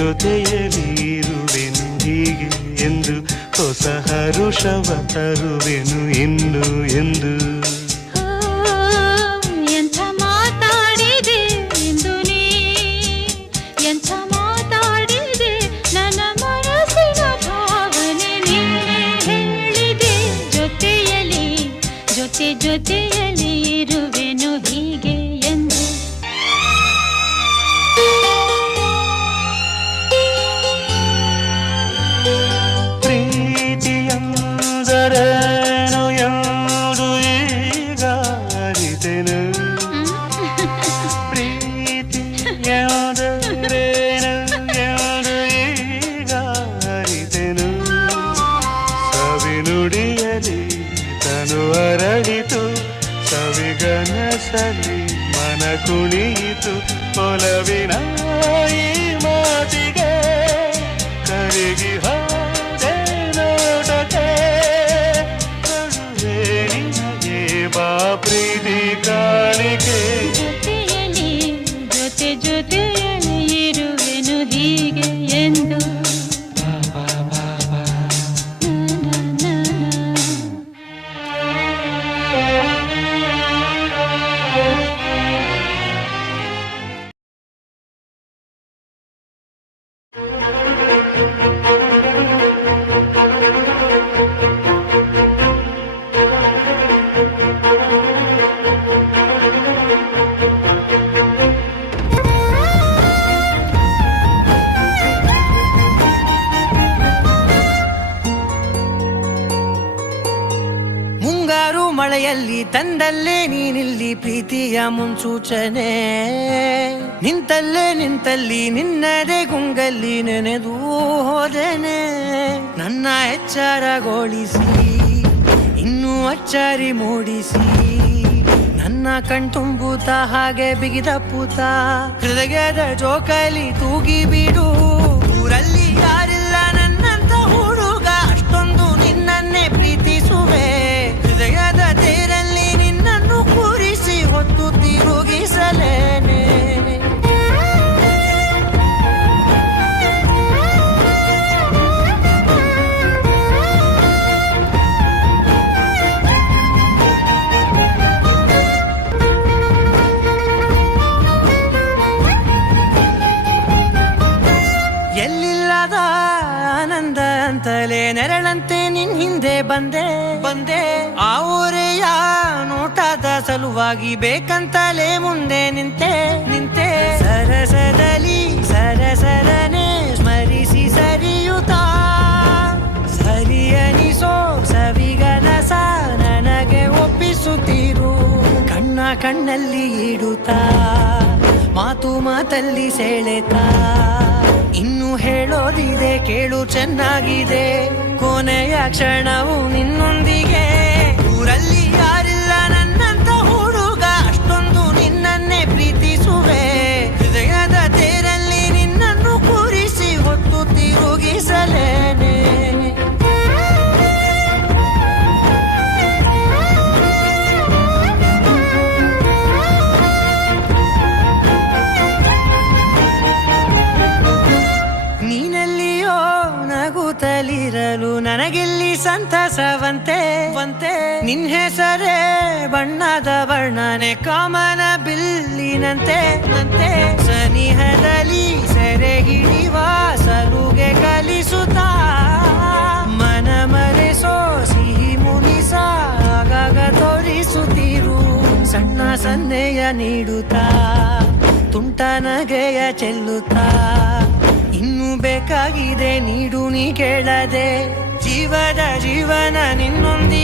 ಜೊತೆಯಲ್ಲಿ ಇರುವೆನು ಹೀಗೆ ಎಂದು, ಹೊಸ ಹರುಷವ ತರುವೆನು ಇನ್ನು ಎಂದು. ಎಂಥ ಮಾತಾಡಿದೆ ಎಂದು ನೀ, ಎಂಥ ಮಾತಾಡಿದೆ, ನನ್ನ ಮನಸ್ಸಿನ ಭಾವನೆ ನೀನೇ ಹೇಳಿದೆ. ಜೊತೆಯಲ್ಲಿ ಜೊತೆಯಲ್ಲಿ ಇರುವೆನು ಹೀಗೆ ಎಂದು. ಪ್ರೀತಿಯಂದರೇನು ಎಂದು ಈಗ ಅರಿತೆನು, ಪ್ರೀತಿಯಂದರೇನು ಎಂದು ಈಗ ಅರಿತೆನು. ಸವಿನುಡಿಯಲಿ ತನು ಅರಳಿತು, ಸವಿಗನಸಲಿ ಮನ ಕುಣಿಯಿತು. ಒಲವಿನ ಈ ಮಾತಿಗೆ ಕರಗಿ ಹೋದೆ ನೋಟಕ್ಕೆ. ಕರುವೆ ನಿನಗೆ ಬಾ ಪ್ರೀತಿ ಕಾಣಿಕೆ. ಜೊತೆಯಲ್ಲಿ ಜೊತೆಯಲ್ಲಿ ಇರುವೆನು ಹೀಗೆ ಎಂದು. ಮುಂಗಾರು ಮಳೆಯಲ್ಲಿ ತಂದಲ್ಲೇ ನೀನಿಲ್ಲಿ ಪ್ರೀತಿಯ ಮುನ್ಸೂಚನೆ. ನಿಂತಲ್ಲಿ ನಿನ್ನದೇ ಗುಂಗಲ್ಲಿ ನೆನೆದು ಹೋದೆನೆ. ನನ್ನ ಎಚ್ಚರಗೊಳಿಸಿ ಇನ್ನೂ ಅಚ್ಚರಿ ಮೂಡಿಸಿ, ನನ್ನ ಕಣ್ತುಂಬುತ್ತ ಹಾಗೆ ಬಿಗಿದಪ್ಪುತ್ತ ಹೃದಯದ ಜೋಕಾಲಿ ತೂಗಿ ಬಿಡು. ಊರಲ್ಲಿ ಯಾರಿಲ್ಲ ನನ್ನಂತ ಹುಡುಗ, ಅಷ್ಟೊಂದು ನಿನ್ನನ್ನೇ ಪ್ರೀತಿಸುವೆ. ಹೃದಯದ ತೇರಲ್ಲಿ ನಿನ್ನನ್ನು ಕೂರಿಸಿ ಹೊತ್ತು ತಿರುಗಿಸಲೇನೆ. ಎಲ್ಲಿಲ್ಲದ ಆನಂದ ಅಂತಲೇ ನೆರಳಂತೆ ನಿನ್ ಹಿಂದೆ ಬಂದೆ. ಆ ಊರೆಯ ನೋಟದ ಸಲುವಾಗಿ ಬೇಕಂತಲೇ ಮುಂದೆ ನಿಂತೆ. ಸರಸರನೆ ಸ್ಮರಿಸಿ ಸರಿಯುತ್ತಾ, ಸರಿಯನಿಸೋ ಸವಿಗನಸ ನನಗೆ ಒಪ್ಪಿಸುತ್ತೀರು. ಕಣ್ಣಲ್ಲಿ ಇಡುತ್ತಾ, ಮಾತಲ್ಲಿ ಸೆಳೆತಾ, ಇನ್ನು ಹೇಳೋದಿದೆ ಕೇಳು ಚೆನ್ನಾಗಿದೆ. ಕೊನೆಯ ಕ್ಷಣವು ನಿನ್ನೊಂದಿಗೆ. ಊರಲ್ಲಿ ಯಾರಿಲ್ಲ ನನ್ನಂತ ಹುಡುಗ, ಅಷ್ಟೊಂದು ನಿನ್ನನ್ನೇ ಪ್ರೀತಿಸುವೆ. ಹೃದಯದ ತೇರಲ್ಲಿ ನಿನ್ನನ್ನು ಕೂರಿಸಿ ಹೊತ್ತು ತಿರುಗಿಸಲೇನೆ. ನೀನೆಲ್ಲಿಯೋ ನಗುತ್ತಲಿರಲು ನನಗಿಲ್ಲಿ ಸಂತಸವಂತೆ. ನಿನ್ ಹೆಸರೇ ಬಣ್ಣದ ವರ್ಣನೆ ಕಾಮನ ಬಿಲ್ಲಿನಂತೆ. ಸನಿಹದಲ್ಲಿ ಸೆರೆ ಹಿಡಿವ ಸಲುಗೆ ಕಲಿಸುತ್ತಾ, ಮನ ಮರೆಸೋ ಸಿಹಿ ಮುನಿಸ ಆಗಾಗ ತೋರಿಸುತ್ತೀರು. ಸಣ್ಣ ಸನ್ನೆಯ ನೀಡುತ್ತಾ, ತುಂಟ ನಗೆಯ ಚೆಲ್ಲುತ್ತಾ, ಇನ್ನು ಬೇಕಾಗಿದೆ ನೀಡು ನೀ ಕೇಳದೆ. ಜೀವನ ನಿನ್ನೊಂದಿಗೆ